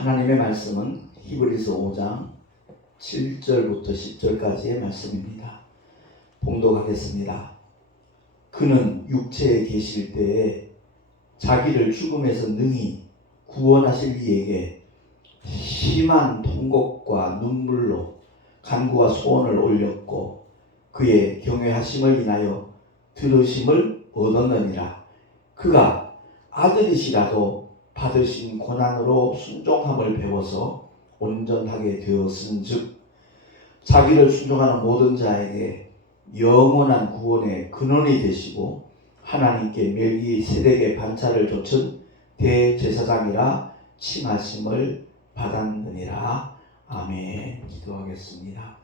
하나님의 말씀은 히브리서 5장 7절부터 10절까지의 말씀입니다. 봉독하겠습니다. 그는 육체에 계실 때에 자기를 죽음에서 능히 구원하실 이에게 심한 통곡과 눈물로 간구와 소원을 올렸고 그의 경외하심을 인하여 들으심을 얻었느니라. 그가 아들이시라도 받으신 고난으로 순종함을 배워서 온전하게 되었은즉 자기를 순종하는 모든 자에게 영원한 구원의 근원이 되시고 하나님께 멜기세덱의 반차를 좇은 대제사장이라 칭하심을 받았느니라. 아멘. 기도하겠습니다.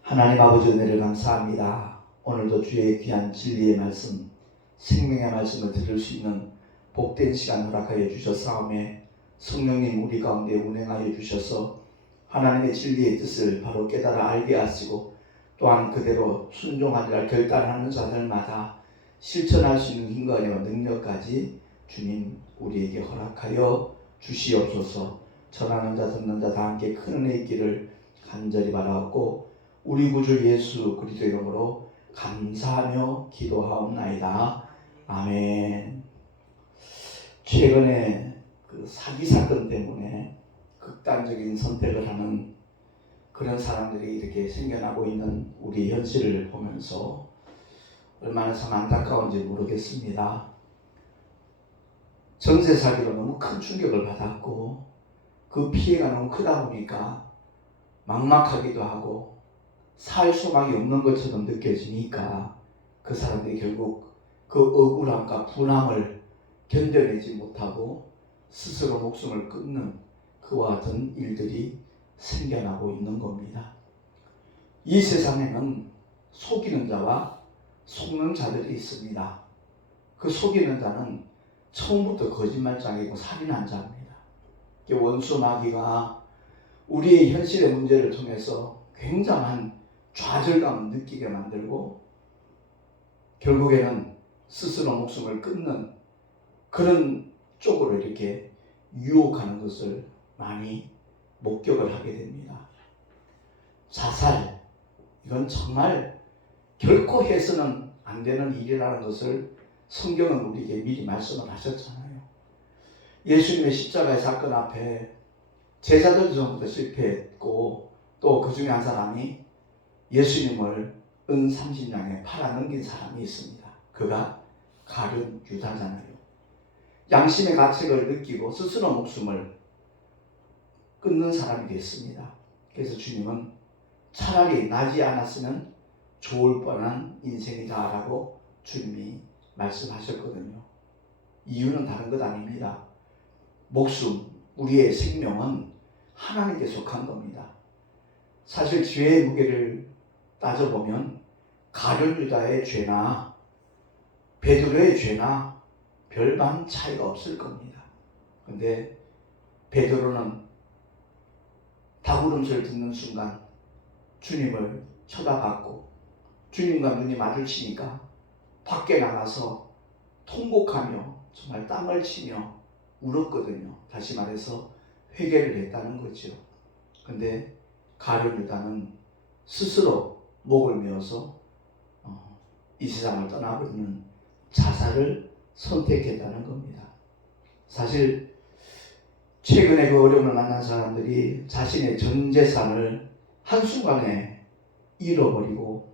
하나님 아버지 은혜를 감사합니다. 오늘도 주의 귀한 진리의 말씀, 생명의 말씀을 들을 수 있는 복된 시간 허락하여 주셨사오매 성령님 우리 가운데 운행하여 주셔서 하나님의 진리의 뜻을 바로 깨달아 알게 하시고 또한 그대로 순종하리라 결단하는 자들마다 실천할 수 있는 힘과 은혜와 능력까지 주님 우리에게 허락하여 주시옵소서. 전하는 자 듣는 자 다 함께 큰 은혜 있기를 간절히 바라옵고 우리 구주 예수 그리스도 이름으로 감사하며 기도하옵나이다. 아멘. 최근에 그 사기 사건 때문에 극단적인 선택을 하는 그런 사람들이 이렇게 생겨나고 있는 우리 현실을 보면서 얼마나 참 안타까운지 모르겠습니다. 전세 사기로 너무 큰 충격을 받았고 그 피해가 너무 크다 보니까 막막하기도 하고 살 소망이 없는 것처럼 느껴지니까 그 사람들이 결국 그 억울함과 분함을 견뎌내지 못하고 스스로 목숨을 끊는 그와 같은 일들이 생겨나고 있는 겁니다. 이 세상에는 속이는 자와 속는 자들이 있습니다. 그 속이는 자는 처음부터 거짓말장이고 살인한 자입니다. 원수 마귀가 우리의 현실의 문제를 통해서 굉장한 좌절감을 느끼게 만들고 결국에는 스스로 목숨을 끊는 그런 쪽으로 이렇게 유혹하는 것을 많이 목격을 하게 됩니다. 자살, 이건 정말 결코 해서는 안 되는 일이라는 것을 성경은 우리에게 미리 말씀을 하셨잖아요. 예수님의 십자가의 사건 앞에 제자들 전부터 실패했고 또 그 중에 한 사람이 예수님을 은 30냥에 팔아넘긴 사람이 있습니다. 그가 가룟 유다잖아요. 양심의 가책을 느끼고 스스로 목숨을 끊는 사람이 됐습니다. 그래서 주님은 차라리 나지 않았으면 좋을 뻔한 인생이다라고 주님이 말씀하셨거든요. 이유는 다른 것 아닙니다. 목숨, 우리의 생명은 하나님께 속한 겁니다. 사실 죄의 무게를 따져보면 가룟 유다의 죄나 베드로의 죄나 별반 차이가 없을 겁니다. 그런데 베드로는 닭울음소리를 듣는 순간 주님을 쳐다봤고 주님과 눈이 마주치니까 밖에 나가서 통곡하며 정말 땅을 치며 울었거든요. 다시 말해서 회개를 했다는 거죠. 그런데 가룟 유다는 스스로 목을 메어서 이 세상을 떠나버리는 자살을 선택했다는 겁니다. 사실 최근에 그 어려움을 만난 사람들이 자신의 전 재산을 한순간에 잃어버리고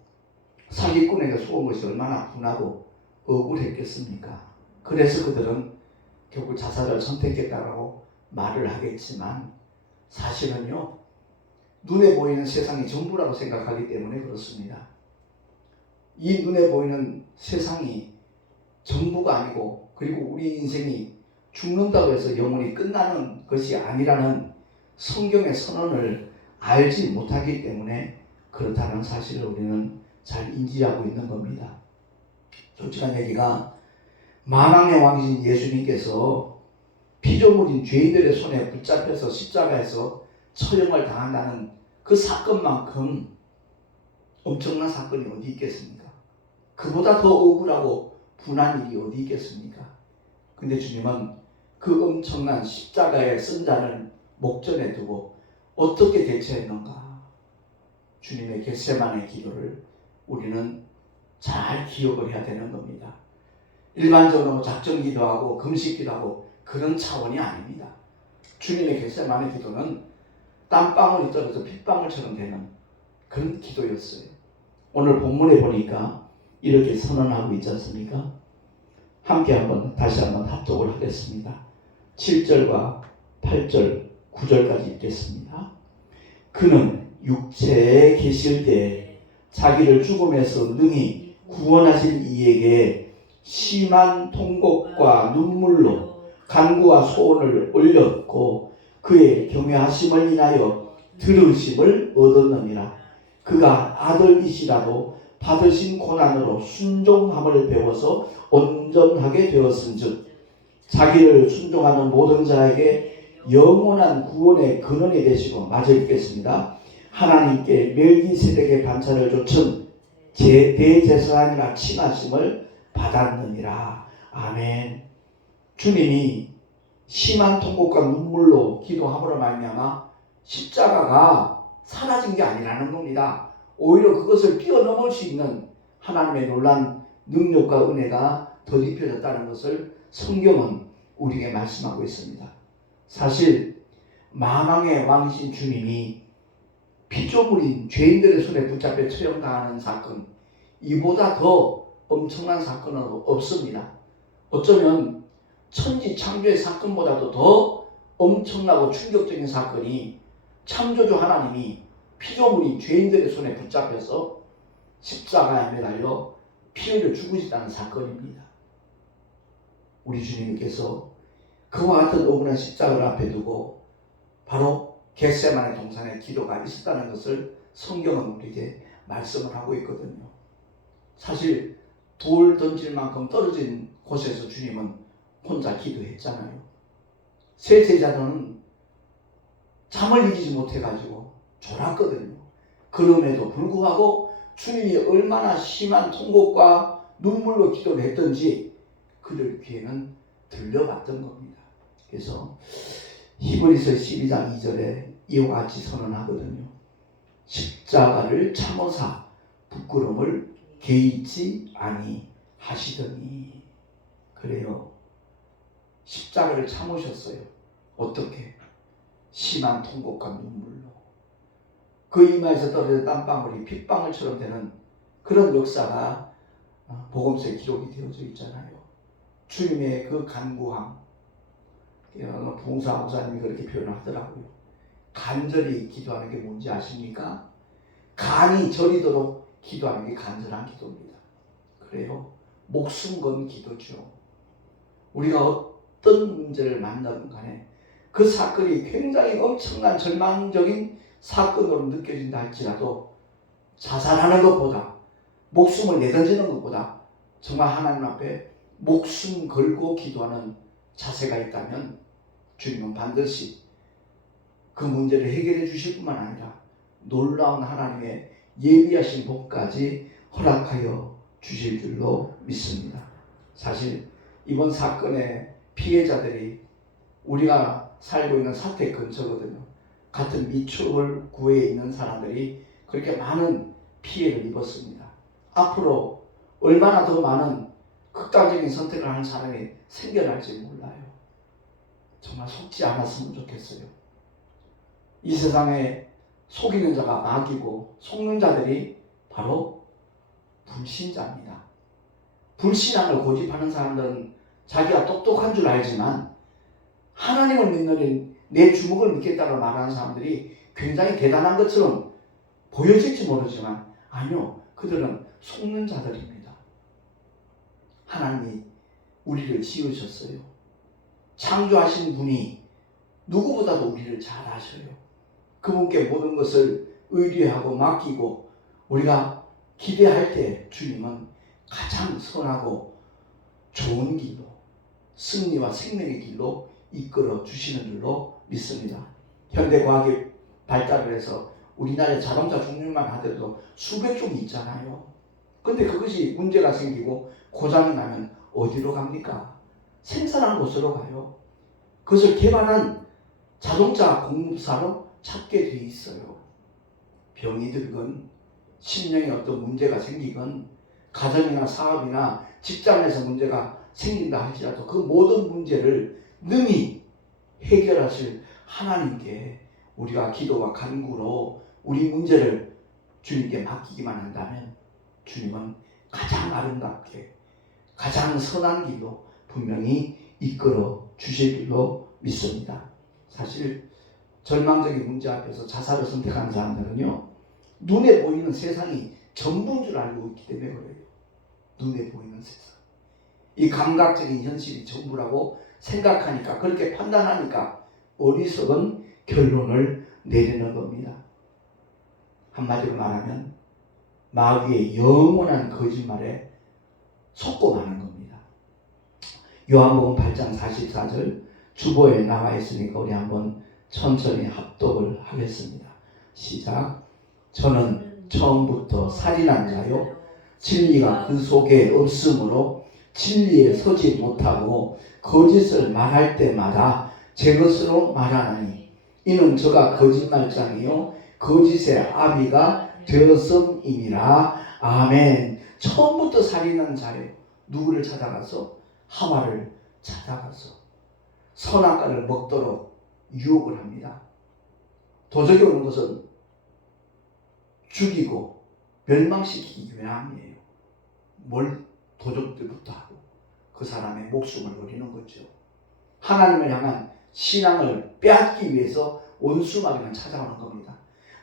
사기꾼에게 속은 것이 얼마나 분하고 억울했겠습니까? 그래서 그들은 결국 자살을 선택했다고 말을 하겠지만 사실은요, 눈에 보이는 세상이 전부라고 생각하기 때문에 그렇습니다. 이 눈에 보이는 세상이 전부가 아니고 그리고 우리 인생이 죽는다고 해서 영원히 끝나는 것이 아니라는 성경의 선언을 알지 못하기 때문에 그렇다는 사실을 우리는 잘 인지하고 있는 겁니다. 솔직한 얘기가 만왕의 왕이신 예수님께서 피조물인 죄인들의 손에 붙잡혀서 십자가에서 처형을 당한다는 그 사건만큼 엄청난 사건이 어디 있겠습니까? 그보다 더 억울하고 분한 일이 어디 있겠습니까? 근데 주님은 그 엄청난 십자가의 승자를 목전에 두고 어떻게 대처했는가? 주님의 겟세마네 기도를 우리는 잘 기억을 해야 되는 겁니다. 일반적으로 작전 기도하고 금식 기도하고 그런 차원이 아닙니다. 주님의 겟세마네 기도는 땀방울이 떨어져 핏방울처럼 되는 그런 기도였어요. 오늘 본문에 보니까 이렇게 선언하고 있지 않습니까? 함께 다시 한번 합독을 하겠습니다. 7절과 8절, 9절까지 읽겠습니다. 그는 육체에 계실 때 자기를 죽음에서 능히 구원하실 이에게 심한 통곡과 눈물로 간구와 소원을 올렸고 그의 경외하심을 인하여 들으심을 얻었느니라. 그가 아들이시라도 받으신 고난으로 순종함을 배워서 온전하게 되었은즉 자기를 순종하는 모든 자에게 영원한 구원의 근원이 되시고, 마저 읽겠습니다. 하나님께 멜기세덱의 반차를 좇은 대제사장이라 칭하심을 받았느니라. 아멘. 주님이 심한 통곡과 눈물로 기도함으로 말미암아 십자가가 사라진 게 아니라는 겁니다. 오히려 그것을 뛰어넘을 수 있는 하나님의 놀라운 능력과 은혜가 덧입혀졌다는 것을 성경은 우리에게 말씀하고 있습니다. 사실 만왕의 왕이신 주님이 피조물인 죄인들의 손에 붙잡혀 처형당하는 사건, 이보다 더 엄청난 사건은 없습니다. 어쩌면 천지 창조의 사건보다도 더 엄청나고 충격적인 사건이 창조주 하나님이 피조물인 죄인들의 손에 붙잡혀서 십자가에 매달려 피 흘려 죽으시다는 사건입니다. 우리 주님께서 그와 같은 억울한 십자가를 앞에 두고 바로 겟세마네 동산에 기도가 있었다는 것을 성경은 우리에게 말씀을 하고 있거든요. 사실 돌 던질 만큼 떨어진 곳에서 주님은 혼자 기도했잖아요. 세 제자들은 잠을 이기지 못해가지고 졸았거든요. 그럼에도 불구하고 주님이 얼마나 심한 통곡과 눈물로 기도를 했던지 그들 귀에는 들려봤던 겁니다. 그래서 히브리서 12장 2절에 이와 같이 선언하거든요. 십자가를 참으사 부끄러움을 개의치 아니하시더니. 그래요. 십자가를 참으셨어요. 어떻게? 심한 통곡과 눈물로. 그 이마에서 떨어진 땀방울이 핏방울처럼 되는 그런 역사가 복음서에 기록이 되어져 있잖아요. 주님의 그 간구함, 봉사 목사님이 그렇게 표현을 하더라고요. 간절히 기도하는 게 뭔지 아십니까? 간이 저리도록 기도하는 게 간절한 기도입니다. 그래요. 목숨 건 기도죠. 우리가 어떤 문제를 만나든 간에 그 사건이 굉장히 엄청난 절망적인 사건으로 느껴진다 할지라도 자살하는 것보다, 목숨을 내던지는 것보다 정말 하나님 앞에 목숨 걸고 기도하는 자세가 있다면 주님은 반드시 그 문제를 해결해 주실 뿐만 아니라 놀라운 하나님의 예비하신 복까지 허락하여 주실 줄로 믿습니다. 사실 이번 사건의 피해자들이 우리가 살고 있는 사택 근처거든요. 같은 미추홀 구에 있는 사람들이 그렇게 많은 피해를 입었습니다. 앞으로 얼마나 더 많은 극단적인 선택을 하는 사람이 생겨날지 몰라요. 정말 속지 않았으면 좋겠어요. 이 세상에 속이는 자가 마귀고 속는 자들이 바로 불신자입니다. 불신앙을 고집하는 사람들은 자기가 똑똑한 줄 알지만 하나님을 믿는 내 주먹을 믿겠다고 말하는 사람들이 굉장히 대단한 것처럼 보여질지 모르지만 아니요, 그들은 속는 자들입니다. 하나님이 우리를 지으셨어요. 창조하신 분이 누구보다도 우리를 잘 아셔요. 그분께 모든 것을 의뢰하고 맡기고 우리가 기대할 때 주님은 가장 선하고 좋은 길로, 승리와 생명의 길로 이끌어 주시는 줄로 믿습니다. 현대과학이 발달을 해서 우리나라의 자동차 종류만 하더라도 수백 종이 있잖아요. 근데 그것이 문제가 생기고 고장이 나면 어디로 갑니까? 생산한 곳으로 가요. 그것을 개발한 자동차 공급사로 찾게 돼 있어요. 병이 들건 심령에 어떤 문제가 생기건 가정이나 사업이나 직장에서 문제가 생긴다 할지라도 그 모든 문제를 능히 해결하실 하나님께 우리가 기도와 간구로 우리 문제를 주님께 맡기기만 한다면 주님은 가장 아름답게 가장 선한 길로 분명히 이끌어 주실 줄로 믿습니다. 사실 절망적인 문제 앞에서 자살을 선택하는 사람들은요, 눈에 보이는 세상이 전부인 줄 알고 있기 때문에 그래요. 눈에 보이는 세상, 이 감각적인 현실이 전부라고 생각하니까, 그렇게 판단하니까 어리석은 결론을 내리는 겁니다. 한마디로 말하면 마귀의 영원한 거짓말에 속고 마는 겁니다. 요한복음 8장 44절 주보에 나와 있으니까 우리 한번 천천히 합독을 하겠습니다. 시작. 저는 처음부터 살인한 자요, 진리가 그 속에 없으므로 진리에 서지 못하고 거짓을 말할 때마다 제 것으로 말하나니 이는 저가 거짓말장이요 거짓의 아비가 되었음이니라. 아멘. 처음부터 살인한 자예요. 누구를 찾아가서? 하와를 찾아가서 선악과를 먹도록 유혹을 합니다. 도적이 오는 것은 죽이고 멸망시키기 위함이에요. 뭘 도적들부터 하고 그 사람의 목숨을 노리는 거죠. 하나님을 향한 신앙을 빼앗기 위해서 원수마귀만 찾아오는 겁니다.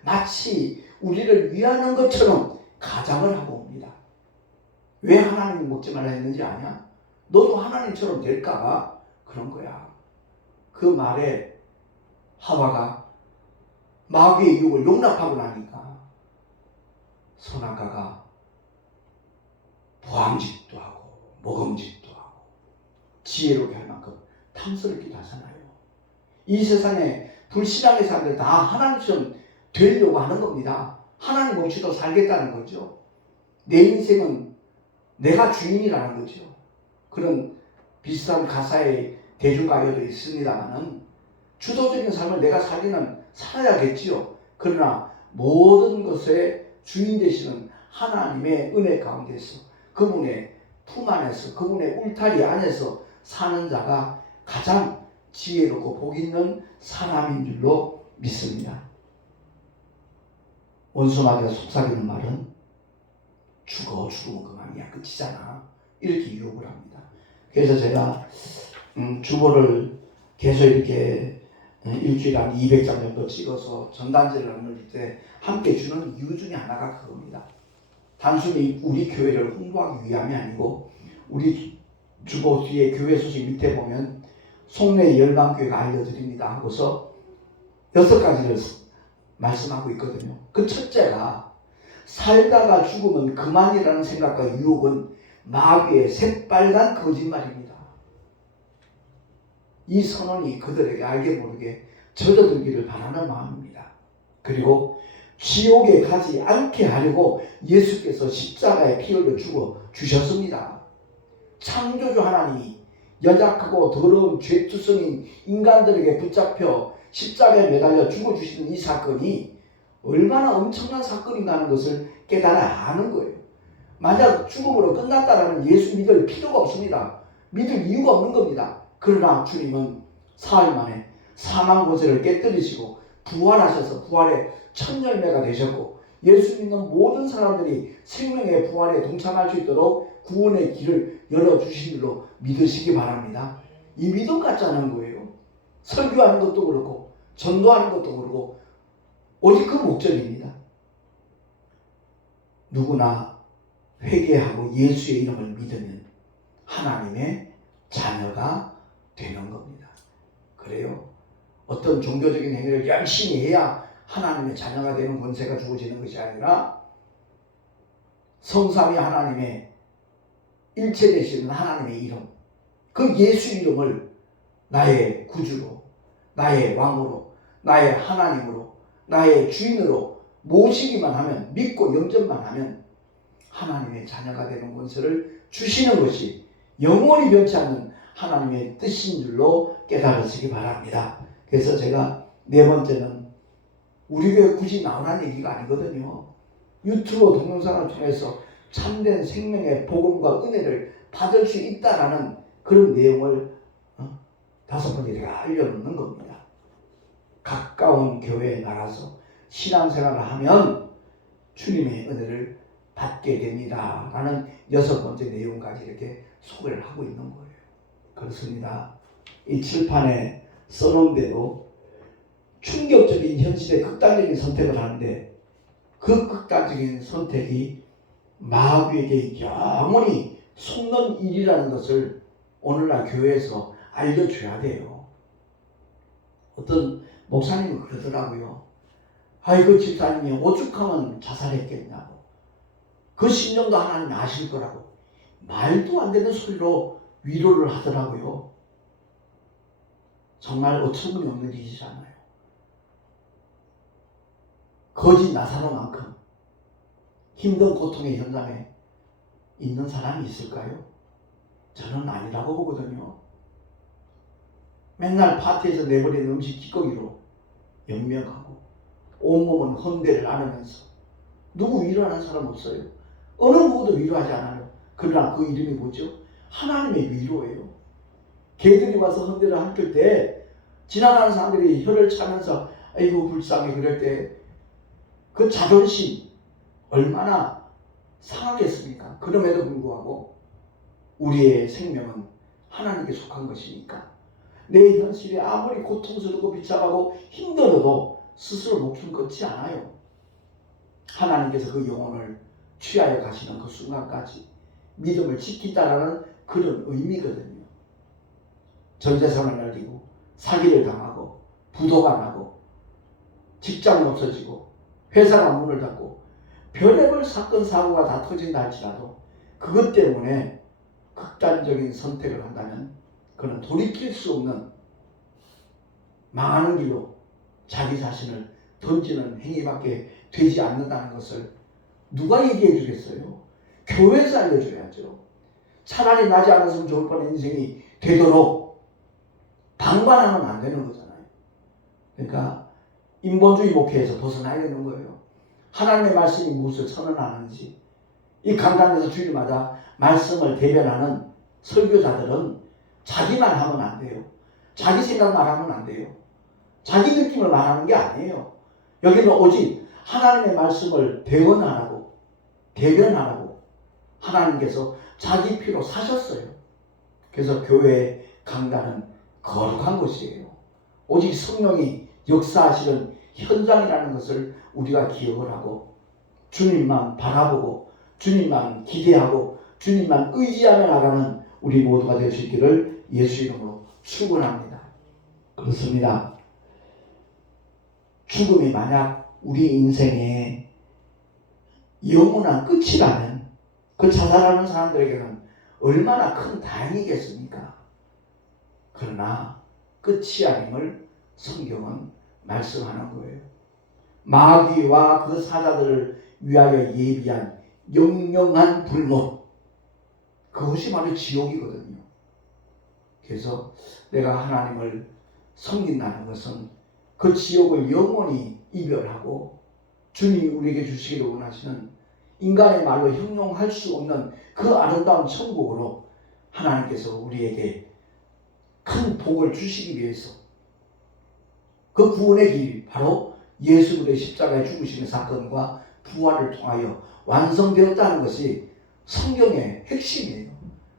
마치 우리를 위하는 것처럼 가장을 하고 옵니다. 왜 하나님이 먹지 말라 했는지 아냐? 너도 하나님처럼 될까봐 그런 거야. 그 말에 하와가 마귀의 유혹을 용납하고 나니까 선악과가 보암직도 하고 모금직도 하고 지혜롭게 할 만큼 탐스럽기도 하잖아요. 이 세상에 불신앙의 사람들 다 하나님처럼 되려고 하는 겁니다. 하나님 없이도 살겠다는 거죠. 내 인생은 내가 주인이라는 거죠. 그런 비슷한 가사의 대중가요도 있습니다만은 주도적인 삶을 내가 살아야겠지요. 그러나 모든 것의 주인 되시는 하나님의 은혜 가운데서 그분의 품 안에서 그분의 울타리 안에서 사는 자가 가장 지혜롭고 복 있는 사람인 줄로 믿습니다. 원수마귀가 속삭이는 말은 죽으면 그만이야, 끝이잖아, 이렇게 유혹을 합니다. 그래서 제가 주보를 계속 이렇게 일주일에 한 200장 정도 찍어서 전단지를 나눌 때 함께 주는 이유 중에 하나가 그겁니다. 단순히 우리 교회를 홍보하기 위함이 아니고, 우리 주보 뒤에 교회 소식 밑에 보면 송내 열방교회가 알려드립니다 하고서 6가지를 말씀하고 있거든요. 그 첫째가 살다가 죽으면 그만이라는 생각과 유혹은 마귀의 새빨간 거짓말입니다. 이 선언이 그들에게 알게 모르게 젖어들기를 바라는 마음입니다. 그리고 지옥에 가지 않게 하려고 예수께서 십자가에 피 흘려 죽어 주셨습니다. 창조주 하나님이 연약하고 더러운 죄투성인 인간들에게 붙잡혀 십자가에 매달려 죽어주시는 이 사건이 얼마나 엄청난 사건인가 하는 것을 깨달아야 하는 거예요. 만약 죽음으로 끝났다라면 예수 믿을 필요가 없습니다. 믿을 이유가 없는 겁니다. 그러나 주님은 사흘 만에 사망 권세를 깨뜨리시고 부활하셔서 부활의 첫 열매가 되셨고, 예수 믿는 모든 사람들이 생명의 부활에 동참할 수 있도록 구원의 길을 열어주신 줄로 믿으시기 바랍니다. 이 믿음 같지 않은 거예요. 설교하는 것도 그렇고 전도하는 것도 그렇고 오직 그 목적입니다. 누구나 회개하고 예수의 이름을 믿으면 하나님의 자녀가 되는 겁니다. 그래요? 어떤 종교적인 행위를 열심히 해야 하나님의 자녀가 되는 권세가 주어지는 것이 아니라 성삼위 하나님의 일체 되시는 하나님의 이름, 그 예수 이름을 나의 구주로, 나의 왕으로, 나의 하나님으로, 나의 주인으로 모시기만 하면, 믿고 영접만 하면 하나님의 자녀가 되는 권세를 주시는 것이 영원히 변치 않는 하나님의 뜻인 줄로 깨달으시기 바랍니다. 그래서 제가 네 번째는 우리 교회 굳이 나오라는 얘기가 아니거든요. 유튜브 동영상을 통해서 참된 생명의 복음과 은혜를 받을 수 있다라는 그런 내용을 다섯 번째 제가 알려놓는 겁니다. 가까운 교회에 나가서 신앙생활을 하면 주님의 은혜를 받게 됩니다 라는 여섯 번째 내용까지 이렇게 소개를 하고 있는 거예요. 그렇습니다. 이 칠판에 써놓은 대로 충격적인 현실에 극단적인 선택을 하는데 그 극단적인 선택이 마귀에게 영원히 속는 일이라는 것을 오늘날 교회에서 알려줘야 돼요. 어떤 목사님은 그러더라고요. 그 집사님이 오죽하면 자살했겠냐고. 그 심정도 하나님 아실 거라고. 말도 안 되는 소리로 위로를 하더라고요. 정말 어처구니없는 일이잖아요. 거짓 나사로만큼 힘든 고통의 현장에 있는 사람이 있을까요? 저는 아니라고 보거든요. 맨날 파티에서 내버린 음식 찌꺼기로 연명하고 온몸은 헌대를 안으면서 누구 위로하는 사람 없어요. 어느 누구도 위로하지 않아요. 그러나 그 이름이 뭐죠? 하나님의 위로예요. 개들이 와서 헌대를 핥을 때 지나가는 사람들이 혀를 차면서 아이고 불쌍해 그럴 때 그 자존심 얼마나 상하겠습니까? 그럼에도 불구하고 우리의 생명은 하나님께 속한 것이니까 내 현실이 아무리 고통스럽고 비참하고 힘들어도 스스로 목숨 끊지 않아요. 하나님께서 그 영혼을 취하여 가시는 그 순간까지 믿음을 지킨다라는 그런 의미거든요. 전 재산을 날리고 사기를 당하고 부도가 나고 직장이 없어지고 회사가 문을 닫고 별의별 사건 사고가 다 터진다 할지라도 그것 때문에 극단적인 선택을 한다면 그는 돌이킬 수 없는 망하는 길로 자기 자신을 던지는 행위밖에 되지 않는다는 것을 누가 얘기해 주겠어요? 교회에서 알려줘야죠. 차라리 나지 않았으면 좋을 뻔한 인생이 되도록 방관하면 안 되는 거잖아요. 그러니까 인본주의 목회에서 벗어나야 되는 거예요. 하나님의 말씀이 무엇을 선언하는지 이 강단에서 주일마다 말씀을 대변하는 설교자들은 자기만 하면 안 돼요. 자기 생각만 하면 안 돼요. 자기 느낌을 말하는 게 아니에요. 여기는 오직 하나님의 말씀을 대언하라고 대변하라고 하나님께서 자기 피로 사셨어요. 그래서 교회의 강단은 거룩한 곳이에요. 오직 성령이 역사하시는 현장이라는 것을 우리가 기억을 하고 주님만 바라보고 주님만 기대하고 주님만 의지하며 나가는 우리 모두가 될 수 있기를 예수 이름으로 축원합니다. 그렇습니다. 죽음이 만약 우리 인생의 영원한 끝이라면 그 자살하는 사람들에게는 얼마나 큰 다행이겠습니까? 그러나 끝이 아님을 성경은 말씀하는 거예요. 마귀와 그 사자들을 위하여 예비한 영영한 불못, 그것이 바로 지옥이거든요. 그래서 내가 하나님을 섬긴다는 것은 그 지옥을 영원히 이별하고 주님이 우리에게 주시기를 원하시는 인간의 말로 형용할 수 없는 그 아름다운 천국으로 하나님께서 우리에게 큰 복을 주시기 위해서 그 구원의 길, 바로 예수 그리스도의 십자가에 죽으시는 사건과 부활을 통하여 완성되었다는 것이 성경의 핵심이에요.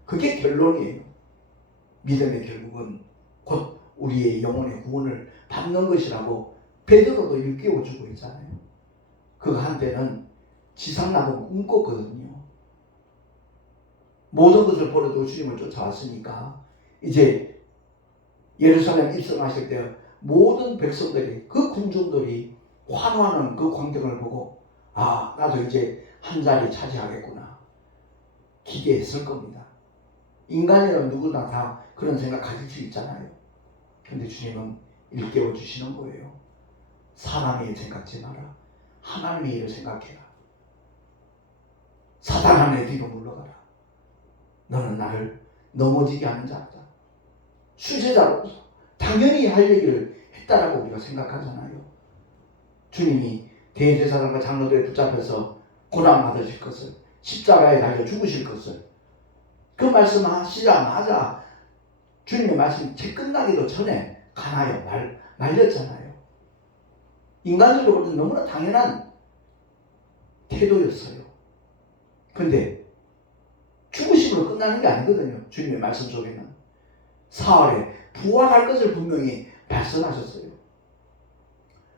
그게 결론이에요. 믿음의 결국은 곧 우리의 영혼의 구원을 받는 것이라고 베드로도 일깨워주고 있잖아요. 그 한때는 지상낙은 꿈꿨거든요. 모든 것을 버려두고 주님을 쫓아왔으니까 이제 예루살렘 입성하실 때 모든 백성들이 그 군중들이 환호하는 그 광경을 보고 나도 이제 한 자리 차지하겠구나 기대했을 겁니다. 인간이라면 누구나 다 그런 생각 가질 수 있잖아요. 근데 주님은 일깨워 주시는 거예요. 사람의 일 생각지 마라. 하나님의 일을 생각해라. 사단아 내 뒤로 물러가라. 너는 나를 넘어지게 하는 자다. 수제자로서 당연히 할 얘기를 했다라고 우리가 생각하잖아요. 주님이 대제사장과 장로들에 붙잡혀서 고난받으실 것을, 십자가에 달려 죽으실 것을, 그 말씀하시자마자 주님의 말씀이 채 끝나기도 전에 가나요 말렸잖아요. 인간적으로는 너무나 당연한 태도였어요. 근데 죽으심으로 끝나는 게 아니거든요. 주님의 말씀 속에는 사흘에 부활할 것을 분명히 말씀하셨어요.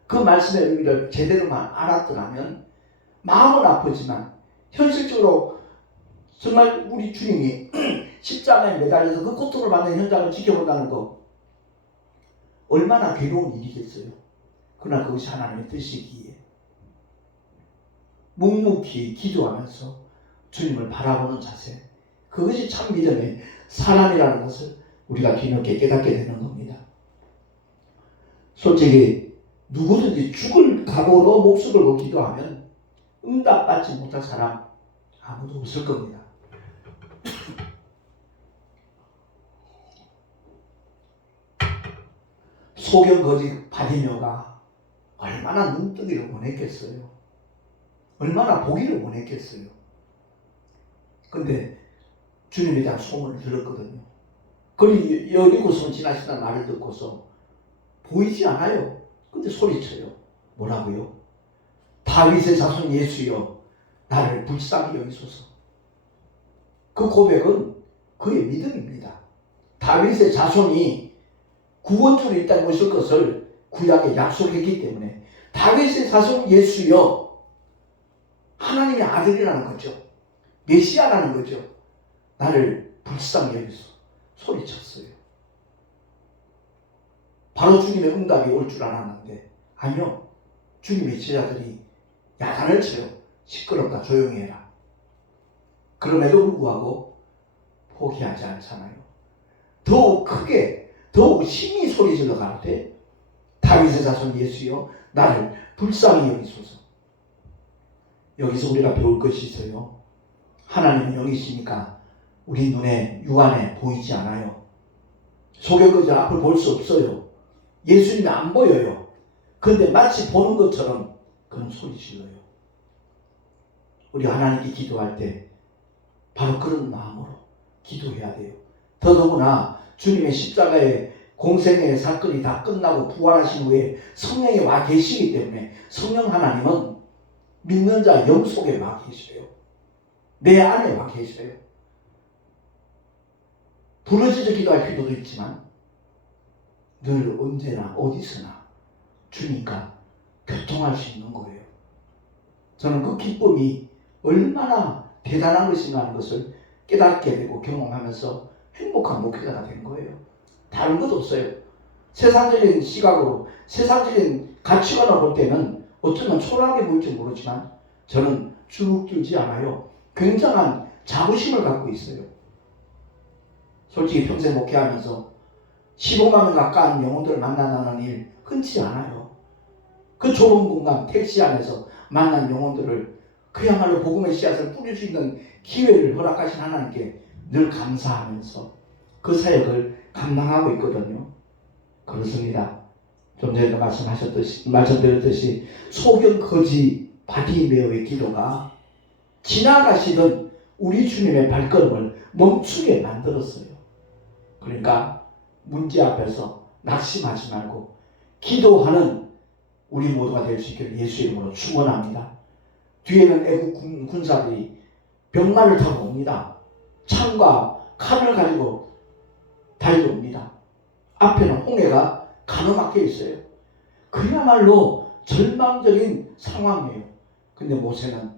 그 말씀의 의미를 제대로만 알았더라면 마음은 아프지만 현실적으로 정말 우리 주님이 십자가에 매달려서 그 고통을 받는 현장을 지켜본다는 거 얼마나 괴로운 일이겠어요. 그러나 그것이 하나님의 뜻이기에 묵묵히 기도하면서 주님을 바라보는 자세, 그것이 참 믿음의 사람이라는 것을 우리가 뒤늦게 깨닫게 되는 겁니다. 솔직히 누구든지 죽을 각오로 목숨을 걸고 기도하면 응답받지 못할 사람 아무도 없을 겁니다. 소경 거지 바디메오가 얼마나 눈뜨기를 원했겠어요. 얼마나 보기를 원했겠어요. 근데 주님에 대한 소문을 들었거든요. 그리고 여리고성 지나시다는 말을 듣고서 보이지 않아요. 근데 소리쳐요. 뭐라고요? 다윗의 자손 예수여 나를 불쌍히 여기소서. 그 고백은 그의 믿음입니다. 다윗의 자손이 구원주로 이 땅에 오실 것을 구약에 약속했기 때문에 다윗의 자손 예수여, 하나님의 아들이라는 거죠. 메시아라는 거죠. 나를 불쌍히 여기소 소리쳤어요. 바로 주님의 응답이 올 줄 알았는데 아니요. 주님의 제자들이 야단을 쳐요. 시끄럽다, 조용히 해라. 그럼에도 불구하고 포기하지 않잖아요. 더욱 크게, 더욱 힘이 소리질러 가는데 다윗의 자손 예수여 나를 불쌍히 여기소서. 여기서 우리가 배울 것이 있어요. 하나님은 영이시니까 우리 눈에 육안에 보이지 않아요. 소경거지 앞을 볼 수 없어요. 예수님이 안 보여요. 그런데 마치 보는 것처럼 그런 소리 질러요. 우리 하나님께 기도할 때 바로 그런 마음으로 기도해야 돼요. 더더구나 주님의 십자가의 공생의 사건이 다 끝나고 부활하신 후에 성령이 와 계시기 때문에 성령 하나님은 믿는 자 영 속에 와 계셔요. 내 안에 와 계셔요. 부르짖어 기도할 필요도 있지만 늘 언제나 어디서나 주님과 교통할 수 있는 거예요. 저는 그 기쁨이 얼마나 대단한 것인가 하는 것을 깨닫게 되고 경험하면서 행복한 목회자가 된 거예요. 다른 것 없어요. 세상적인 시각으로, 세상적인 가치관으로 볼 때는 어쩌면 초라하게 보일지 모르지만 저는 쭉 들지 않아요. 굉장한 자부심을 갖고 있어요. 솔직히 평생 목회하면서 15만 명 가까운 영혼들을 만나는 일 흔치 않아요. 그 좁은 공간 택시 안에서 만난 영혼들을 그야말로 복음의 씨앗을 뿌릴 수 있는 기회를 허락하신 하나님께 늘 감사하면서 그 사역을 감당하고 있거든요. 그렇습니다. 좀 전에도 말씀드렸듯이 소경 거지 바디메오의 기도가 지나가시던 우리 주님의 발걸음을 멈추게 만들었어요. 그러니까 문제 앞에서 낙심하지 말고 기도하는 우리 모두가 될 수 있기를 예수 이름으로 축원합니다. 뒤에는 애국 군사들이 병마를 타고 옵니다. 창과 칼을 가지고 달려옵니다. 앞에는 홍해가 가로막혀 있어요. 그야말로 절망적인 상황이에요. 근데 모세는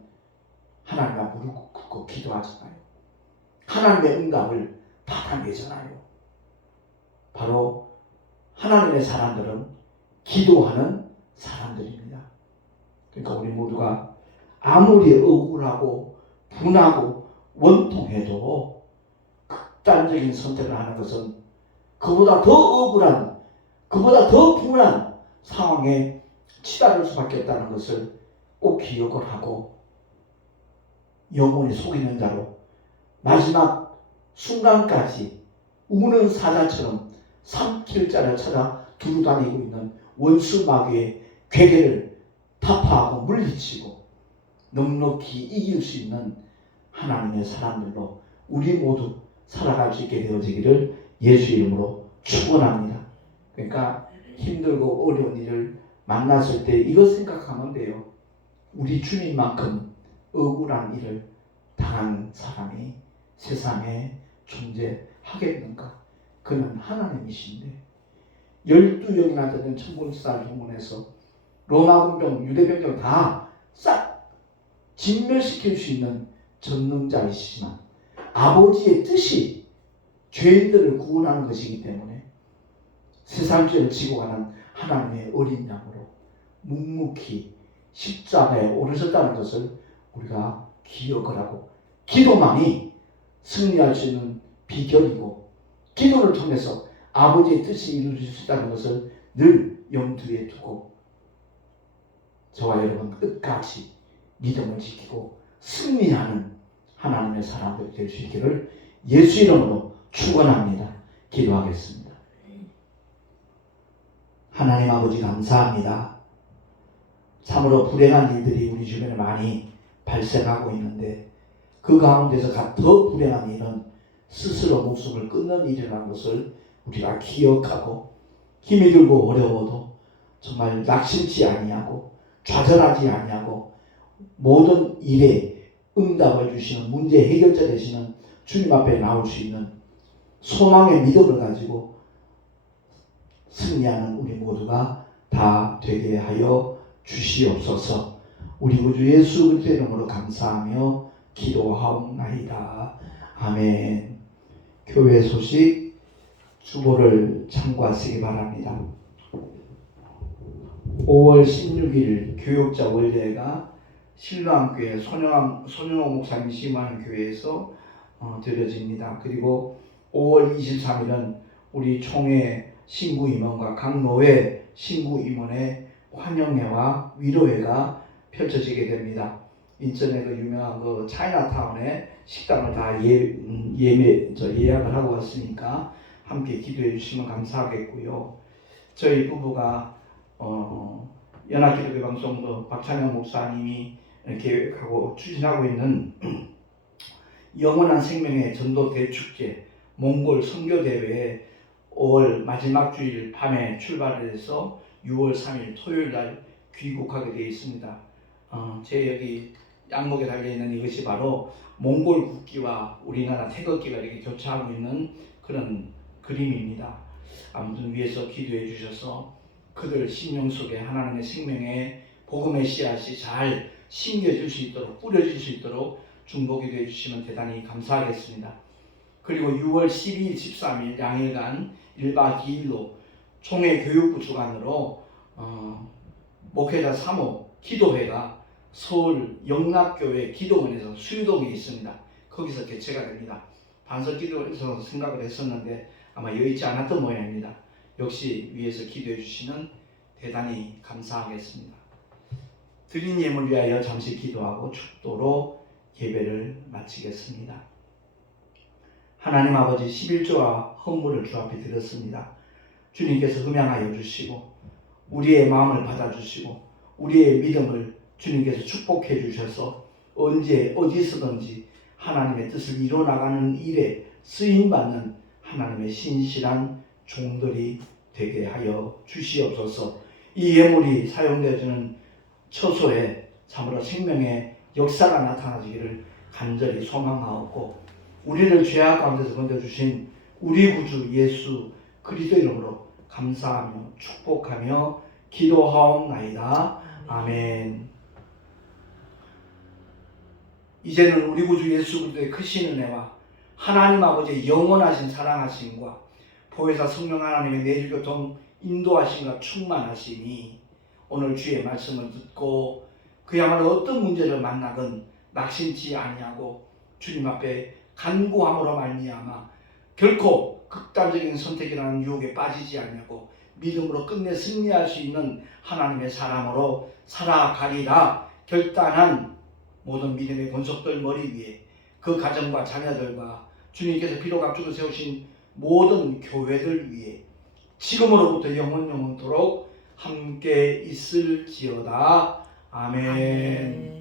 하나님과 무릎 꿇고 기도하잖아요. 하나님의 응답을 받아내잖아요. 바로 하나님의 사람들은 기도하는 사람들입니다. 그러니까 우리 모두가 아무리 억울하고 분하고 원통해도 극단적인 선택을 하는 것은 그보다 더 억울한, 그보다 더 분한 상황에 치달을 수밖에 없다는 것을 꼭 기억을 하고 영혼이 속이는 자로 마지막 순간까지 우는 사자처럼 삼킬자를 찾아 두루다니고 있는 원수 마귀의 괴계를 타파하고 물리치고 넉넉히 이길 수 있는 하나님의 사람들로 우리 모두 살아갈 수 있게 되어지기를 예수 이름으로 축원합니다. 그러니까 힘들고 어려운 일을 만났을 때 이것 생각하면 돼요. 우리 주님만큼 억울한 일을 당한 사람이 세상에 존재하겠는가? 그는 하나님이신데 12영이나 되는 천군살 동문에서 로마 군병, 유대 병정 다 싹 진멸시킬 수 있는 전능자이시지만 아버지의 뜻이 죄인들을 구원하는 것이기 때문에 세상 죄를 지고 가는 하나님의 어린 양으로 묵묵히 십자가에 오르셨다는 것을 우리가 기억을 하고 기도만이 승리할 수 있는 비결이고 기도를 통해서 아버지의 뜻이 이루어질 수 있다는 것을 늘 염두에 두고 저와 여러분 끝까지 믿음을 지키고 승리하는 하나님의 사람들이 될 수 있기를 예수 이름으로 축원합니다. 기도하겠습니다. 하나님 아버지 감사합니다. 참으로 불행한 일들이 우리 주변에 많이 발생하고 있는데 그 가운데서 더 불행한 일은 스스로 목숨을 끊는 일이라는 것을 우리가 기억하고 힘이 들고 어려워도 정말 낙심치 아니하고 좌절하지 아니하고 모든 일에 응답을 주시는 문제 해결자 되시는 주님 앞에 나올 수 있는 소망의 믿음을 가지고 승리하는 우리 모두가 다 되게 하여 주시옵소서. 우리 구주 예수 그리스도의 이름으로 감사하며 기도하옵나이다. 아멘. 교회 소식 주보를 참고하시기 바랍니다. 5월 16일 교육자 원례가 신랑교회 손영호 목사님이 심하는 교회에서 드려집니다. 그리고 5월 23일은 우리 총회 신구임원과 각 노회 신구임원의 환영회와 위로회가 펼쳐지게 됩니다. 인천의 그 유명한 그 차이나타운에 식당을 다 예약을 하고 왔으니까 함께 기도해 주시면 감사하겠고요. 저희 부부가 연합기독교 방송도 박찬영 목사님이 계획하고 추진하고 있는 영원한 생명의 전도 대축제 몽골 선교대회에 5월 마지막 주일 밤에 출발을 해서 6월 3일 토요일 날 귀국하게 되어 있습니다. 제 여기 양목에 달려있는 이것이 바로 몽골 국기와 우리나라 태극기가 이렇게 교차하고 있는 그런 그림입니다. 아무튼 위에서 기도해 주셔서 그들 심령 속에 하나님의 생명의 복음의 씨앗이 잘 심겨질 수 있도록 뿌려질 수 있도록 중보기도 해주시면 대단히 감사하겠습니다. 그리고 6월 12일, 13일 양일간 1박 2일로 총회 교육부 주관으로 목회자 3호 기도회가 서울 영락교회 기도원에서 수유동에 있습니다. 거기서 개최가 됩니다. 반석기도에서 생각을 했었는데 아마 여의치 않았던 모양입니다. 역시 위에서 기도해 주시면 대단히 감사하겠습니다. 드린 예물 위하여 잠시 기도하고 축도로 예배를 마치겠습니다. 하나님 아버지 11조와 헌물을 주 앞에 드렸습니다. 주님께서 흠양하여 주시고 우리의 마음을 받아주시고 우리의 믿음을 주님께서 축복해 주셔서 언제 어디서든지 하나님의 뜻을 이뤄나가는 일에 쓰임받는 하나님의 신실한 종들이 되게 하여 주시옵소서. 이 예물이 사용되어지는 처소에 참으로 생명의 역사가 나타나지기를 간절히 소망하옵고 우리를 죄악 가운데서 건져주신 우리 구주 예수 그리스도 이름으로 감사하며 축복하며 기도하옵나이다. 아멘. 이제는 우리 구주 예수 그리스도의 크신 은혜와 하나님 아버지의 영원하신 사랑하심과 보혜사 성령 하나님의 내주교통 인도하심과 충만하심이 오늘 주의 말씀을 듣고 그야말로 어떤 문제를 만나건 낙심치 아니하고 주님 앞에 간구함으로 말미암아 결코 극단적인 선택이라는 유혹에 빠지지 않냐고 믿음으로 끝내 승리할 수 있는 하나님의 사람으로 살아가리라 결단한 모든 믿음의 권속들 머리 위에 그 가정과 자녀들과 주님께서 피로 각주로 세우신 모든 교회들 위에 지금으로부터 영원토록 함께 있을지어다. 아멘. 아멘.